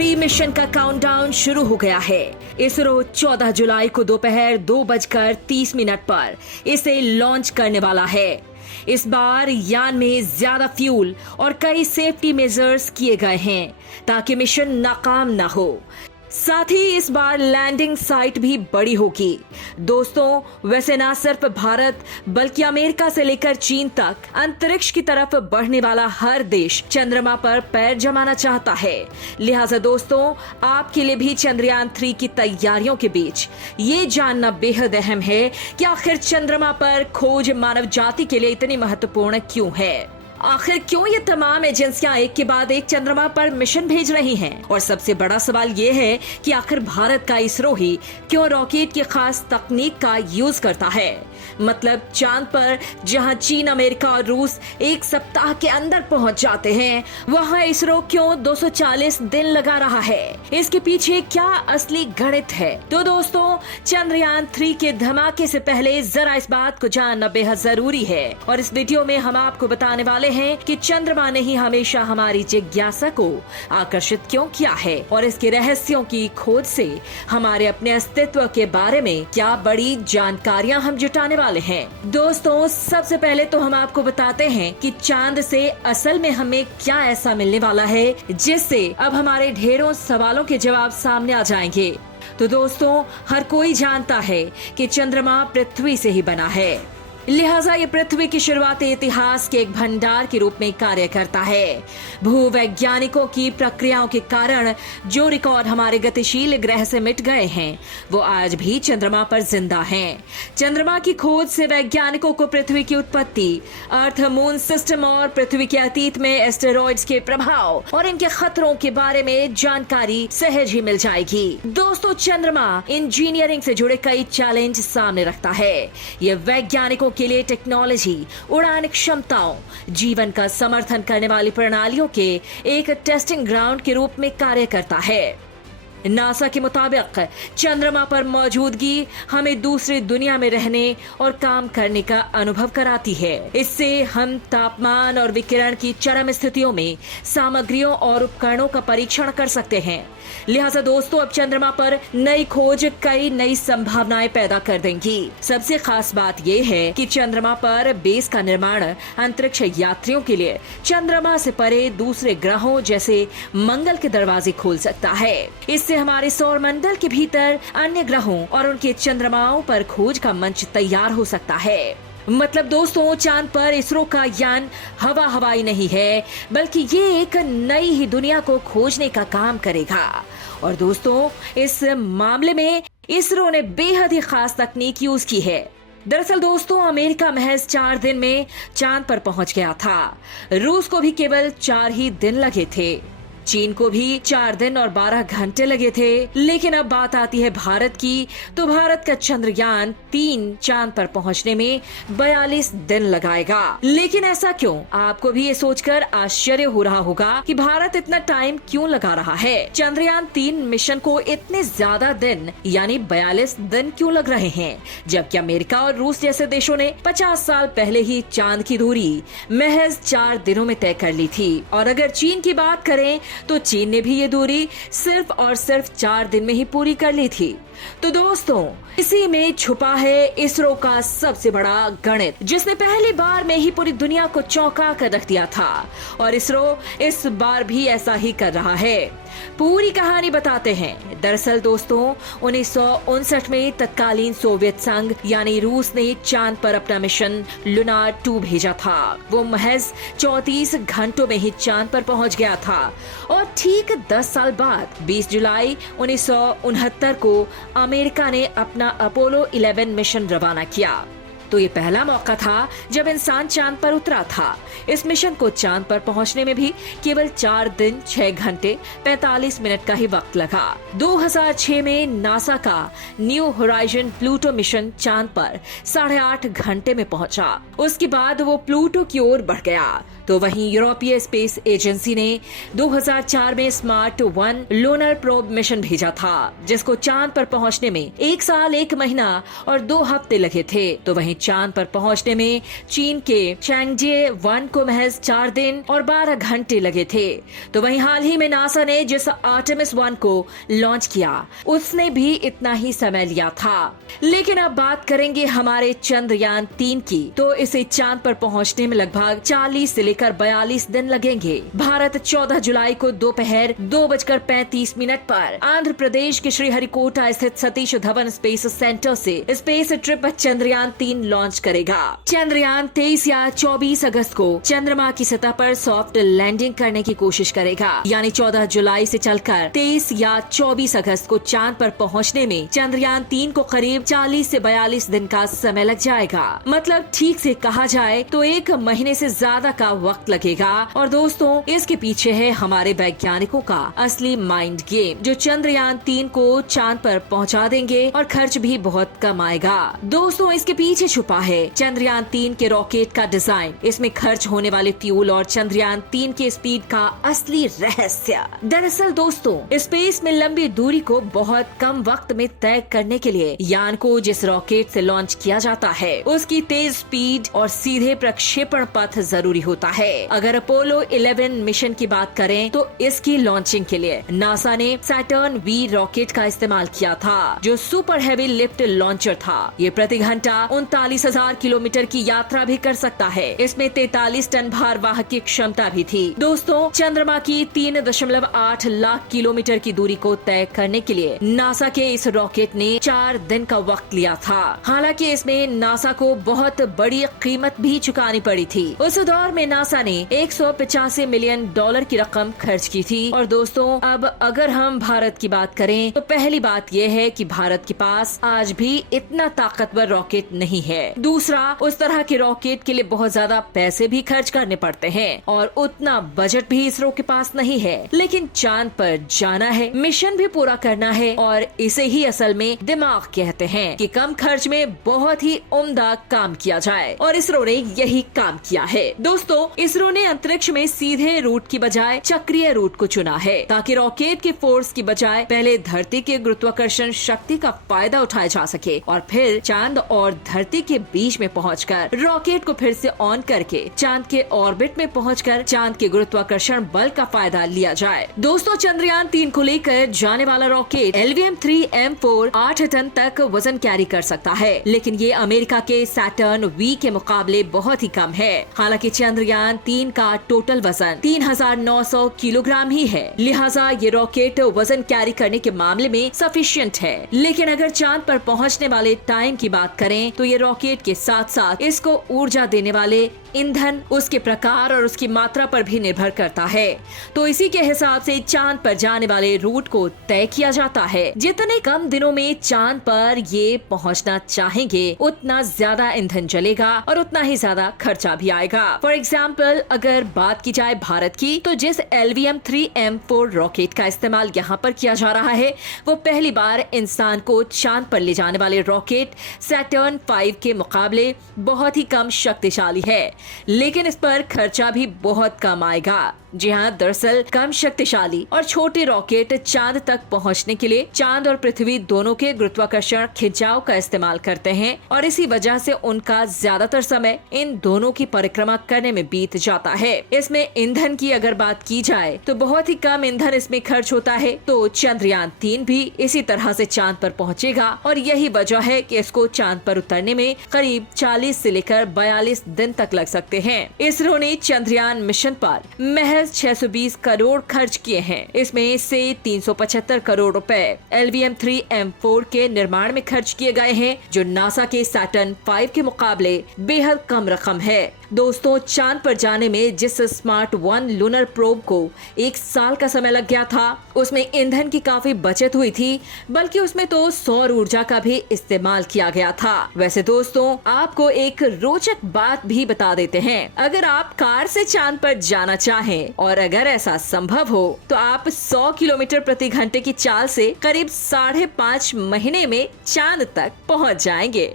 3 mission का countdown शुरू हो गया है। इसरो 14 जुलाई को दोपहर 2:30 पर इसे लॉन्च करने वाला है। इस बार यान में ज्यादा फ्यूल और कई सेफ्टी मेजर्स किए गए हैं ताकि मिशन नाकाम ना हो। साथ ही इस बार लैंडिंग साइट भी बड़ी होगी। दोस्तों, वैसे ना सिर्फ भारत बल्कि अमेरिका से लेकर चीन तक अंतरिक्ष की तरफ बढ़ने वाला हर देश चंद्रमा पर पैर जमाना चाहता है। लिहाजा दोस्तों, आपके लिए भी चंद्रयान 3 की तैयारियों के बीच ये जानना बेहद अहम है कि आखिर चंद्रमा पर खोज मानव जाति के लिए इतनी महत्वपूर्ण क्यों है। आखिर क्यों ये तमाम एजेंसियां एक के बाद एक चंद्रमा पर मिशन भेज रही हैं? और सबसे बड़ा सवाल ये है कि आखिर भारत का इसरो ही क्यों रॉकेट की खास तकनीक का यूज करता है। मतलब चांद पर जहां चीन, अमेरिका और रूस एक सप्ताह के अंदर पहुंच जाते हैं, वहां इसरो क्यों 240 दिन लगा रहा है? इसके पीछे क्या असली गणित है? तो दोस्तों, चंद्रयान 3 के धमाके से पहले जरा इस बात को जानना बेहद जरूरी है। और इस वीडियो में हम आपको बताने वाले हैं कि चंद्रमा ने ही हमेशा हमारी जिज्ञासा को आकर्षित क्यों किया है और इसके रहस्यों की खोज से हमारे अपने अस्तित्व के बारे में क्या बड़ी जानकारियां हम जुटाने वाले हैं। दोस्तों, सबसे पहले तो हम आपको बताते हैं कि चांद से असल में हमें क्या ऐसा मिलने वाला है जिससे अब हमारे ढेरों सवालों के जवाब सामने आ जाएंगे। तो दोस्तों, हर कोई जानता है कि चंद्रमा पृथ्वी से ही बना है, लिहाजा ये पृथ्वी की शुरुआती इतिहास के एक भंडार के रूप में कार्य करता है। भूवैज्ञानिकों की प्रक्रियाओं के कारण जो रिकॉर्ड हमारे गतिशील ग्रह से मिट गए हैं, वो आज भी चंद्रमा पर जिंदा हैं। चंद्रमा की खोज से वैज्ञानिकों को पृथ्वी की उत्पत्ति, अर्थ मून सिस्टम और पृथ्वी के अतीत में एस्टेरॉइड्स के प्रभाव और इनके खतरों के बारे में जानकारी सहज ही मिल जाएगी। दोस्तों, चंद्रमा इंजीनियरिंग से जुड़े कई चैलेंज सामने रखता है। ये वैज्ञानिकों के लिए टेक्नोलॉजी, उड़ान क्षमताओं, जीवन का समर्थन करने वाली प्रणालियों के एक टेस्टिंग ग्राउंड के रूप में कार्य करता है। नासा के मुताबिक चंद्रमा पर मौजूदगी हमें दूसरी दुनिया में रहने और काम करने का अनुभव कराती है। इससे हम तापमान और विकिरण की चरम स्थितियों में सामग्रियों और उपकरणों का परीक्षण कर सकते हैं। लिहाजा दोस्तों, अब चंद्रमा पर नई खोज कई नई संभावनाएं पैदा कर देंगी। सबसे खास बात यह है कि चंद्रमा पर बेस का निर्माण अंतरिक्ष यात्रियों के लिए चंद्रमा से परे दूसरे ग्रहों जैसे मंगल के दरवाजे खोल सकता है। इससे हमारे सौर मंडल के भीतर अन्य ग्रहों और उनके चंद्रमाओं पर खोज का मंच तैयार हो सकता है। मतलब दोस्तों, चांद पर इसरो का यान हवाई नहीं है, बल्कि ये एक नई ही दुनिया को खोजने का काम करेगा। और दोस्तों, इस मामले में इसरो ने बेहद ही खास तकनीक यूज की है। दरअसल दोस्तों, अमेरिका महज 4 दिन में चांद पर पहुंच गया था। रूस को भी केवल 4 ही दिन लगे थे। चीन को भी 4 दिन और 12 घंटे लगे थे। लेकिन अब बात आती है भारत की, तो भारत का चंद्रयान 3 चांद पर पहुंचने में 42 दिन लगाएगा। लेकिन ऐसा क्यों? आपको भी ये सोचकर आश्चर्य हो रहा होगा कि भारत इतना टाइम क्यों लगा रहा है। चंद्रयान 3 मिशन को इतने ज्यादा दिन यानी 42 दिन क्यों लग रहे हैं, जबकि अमेरिका और रूस जैसे देशों ने 50 साल पहले ही चांद की दूरी महज 4 दिनों में तय कर ली थी। और अगर चीन की बात करें तो चीन ने भी ये दूरी सिर्फ और सिर्फ 4 दिन में ही पूरी कर ली थी। तो दोस्तों, इसी में छुपा है इसरो का सबसे बड़ा गणित, जिसने पहली बार में ही पूरी दुनिया को चौंका कर रख दिया था। और इसरो इस बार भी ऐसा ही कर रहा है। पूरी कहानी बताते हैं। दरअसल दोस्तों, 1959 में तत्कालीन सोवियत संघ यानी रूस ने चांद पर अपना मिशन लुनार 2 भेजा था। वो महज 34 घंटों में ही चांद पर पहुंच गया था। और ठीक 10 साल बाद 20 जुलाई 1969 को अमेरिका ने अपना अपोलो 11 मिशन रवाना किया। तो ये पहला मौका था जब इंसान चांद पर उतरा था। इस मिशन को चांद पर पहुंचने में भी केवल 4 दिन 6 घंटे 45 मिनट का ही वक्त लगा। 2006 में नासा का न्यू होराइजन प्लूटो मिशन चांद पर 8.5 घंटे में पहुंचा। उसके बाद वो प्लूटो की ओर बढ़ गया। तो वहीं यूरोपीय स्पेस एजेंसी ने 2004 में स्मार्ट 1 लूनर प्रोब मिशन भेजा था, जिसको चांद पर पहुंचने में 1 साल 1 महीना और 2 हफ्ते लगे थे। तो वहीं चांद पर पहुंचने में चीन के चैंगजे 1 को महज 4 दिन और 12 घंटे लगे थे। तो वहीं हाल ही में नासा ने जिस आर्टेमिस 1 को लॉन्च किया उसने भी इतना ही समय लिया था। लेकिन अब बात करेंगे हमारे चंद्रयान 3 की, तो इसे चांद पर पहुंचने में लगभग 40 से लेकर 42 दिन लगेंगे। भारत 14 जुलाई को दोपहर 2:35 पर आंध्र प्रदेश के श्रीहरिकोटा स्थित सतीश धवन स्पेस सेंटर से स्पेस ट्रिप चंद्रयान 3 लॉन्च करेगा। चंद्रयान 23 या 24 अगस्त को चंद्रमा की सतह पर सॉफ्ट लैंडिंग करने की कोशिश करेगा। यानी 14 जुलाई से चलकर 23 या 24 अगस्त को चांद पर पहुंचने में चंद्रयान 3 को करीब 40 से 42 दिन का समय लग जाएगा। मतलब ठीक से कहा जाए तो 1 महीने से ज्यादा का वक्त लगेगा। और दोस्तों, इसके पीछे है हमारे वैज्ञानिकों का असली माइंड गेम, जो चंद्रयान 3 को चांद पर पहुंचा देंगे और खर्च भी बहुत कम आएगा। दोस्तों, इसके पीछे छुपा है चंद्रयान 3 के रॉकेट का डिजाइन, इसमें खर्च होने वाले फ्यूल और चंद्रयान 3 के स्पीड का असली रहस्य। दरअसल दोस्तों, स्पेस में लंबी दूरी को बहुत कम वक्त में तय करने के लिए यान को जिस रॉकेट से लॉन्च किया जाता है उसकी तेज स्पीड और सीधे प्रक्षेपण पथ जरूरी होता है। अगर अपोलो 11 मिशन की बात करें तो इसकी लॉन्चिंग के लिए नासा ने सैटर्न वी रॉकेट का इस्तेमाल किया था, जो सुपर हैवी लिफ्ट लॉन्चर था। ये प्रति घंटा 39,000 किलोमीटर की यात्रा भी कर सकता है। इसमें 43 टन भार वाहक की क्षमता भी थी। दोस्तों, चंद्रमा की 3.8 लाख किलोमीटर की दूरी को तय करने के लिए नासा के इस रॉकेट ने 4 दिन का वक्त लिया था। हालांकि इसमें नासा को बहुत बड़ी कीमत भी चुकानी पड़ी थी। उस दौर में नासा ने $185 मिलियन की रकम खर्च की थी। और दोस्तों, अब अगर हम भारत की बात करें तो पहली बात यह है कि भारत के पास आज भी इतना ताकतवर रॉकेट नहीं है। दूसरा, उस तरह के रॉकेट के लिए बहुत ज्यादा पैसे भी खर्च करने पड़ते हैं और उतना बजट भी इसरो के पास नहीं है। लेकिन चांद पर जाना है, मिशन भी पूरा करना है, और इसे ही असल में दिमाग कहते हैं कि कम खर्च में बहुत ही उम्दा काम किया जाए। और इसरो ने यही काम किया है। दोस्तों, इसरो ने अंतरिक्ष में सीधे रूट की बजाय चक्रीय रूट को चुना है, ताकि रॉकेट की फोर्स की बजाय पहले धरती के गुरुत्वाकर्षण शक्ति का फायदा उठाया जा सके और फिर चांद और धरती के बीच में पहुंचकर रॉकेट को फिर से ऑन करके चांद के ऑर्बिट में पहुंचकर चांद के गुरुत्वाकर्षण बल का फायदा लिया जाए। दोस्तों, चंद्रयान 3 को लेकर जाने वाला रॉकेट LVM-3M4 8 टन तक वजन कैरी कर सकता है, लेकिन ये अमेरिका के सैटर्न वी के मुकाबले बहुत ही कम है। हालांकि चंद्रयान 3 का टोटल वजन 3,900 किलोग्राम ही है, लिहाजा ये रॉकेट वजन कैरी करने के मामले में सफिशिएंट है। लेकिन अगर चांद पर पहुंचने वाले टाइम की बात करें तो ये रॉकेट के साथ साथ इसको ऊर्जा देने वाले ईंधन, उसके प्रकार और उसकी मात्रा पर भी निर्भर करता है। तो इसी के हिसाब से चांद पर जाने वाले रूट को तय किया जाता है। जितने कम दिनों में चांद पर ये पहुंचना चाहेंगे उतना ज्यादा ईंधन जलेगा और उतना ही ज्यादा खर्चा भी आएगा। फॉर एग्जाम्पल, अगर बात की जाए भारत की, तो जिस LVM-3M4 रॉकेट का इस्तेमाल यहाँ पर किया जा रहा है वो पहली बार इंसान को चांद पर ले जाने वाले रॉकेट सैटर्न 5 के मुकाबले बहुत ही कम शक्तिशाली है, लेकिन इस पर खर्चा भी बहुत कम आएगा। जी हाँ, दरअसल कम शक्तिशाली और छोटे रॉकेट चांद तक पहुंचने के लिए चांद और पृथ्वी दोनों के गुरुत्वाकर्षण खिंचाव का इस्तेमाल करते हैं और इसी वजह से उनका ज्यादातर समय इन दोनों की परिक्रमा करने में बीत जाता है। इसमें ईंधन की अगर बात की जाए तो बहुत ही कम ईंधन इसमें खर्च होता है। तो चंद्रयान 3 भी इसी तरह से चांद पर पहुंचेगा और यही वजह है कि इसको चांद पर उतरने में करीब 40 से लेकर 42 दिन तक लग सकते हैं। इसरो ने चंद्रयान मिशन पर महज 620 करोड़ खर्च किए हैं। इसमें से 375 करोड़ रुपए LVM-3M4 के निर्माण में खर्च किए गए हैं, जो नासा के सैटर्न 5 के मुकाबले बेहद कम रकम है। दोस्तों, चांद पर जाने में जिस स्मार्ट 1 लूनर प्रोब को 1 साल का समय लग गया था, उसमें ईंधन की काफी बचत हुई थी, बल्कि उसमें तो सौर ऊर्जा का भी इस्तेमाल किया गया था। वैसे दोस्तों, आपको एक रोचक बात भी बता देते हैं। अगर आप कार से चांद पर जाना चाहें और अगर ऐसा संभव हो तो आप 100 किलोमीटर प्रति घंटे की चाल से करीब 5.5 महीने में चांद तक पहुंच जाएंगे।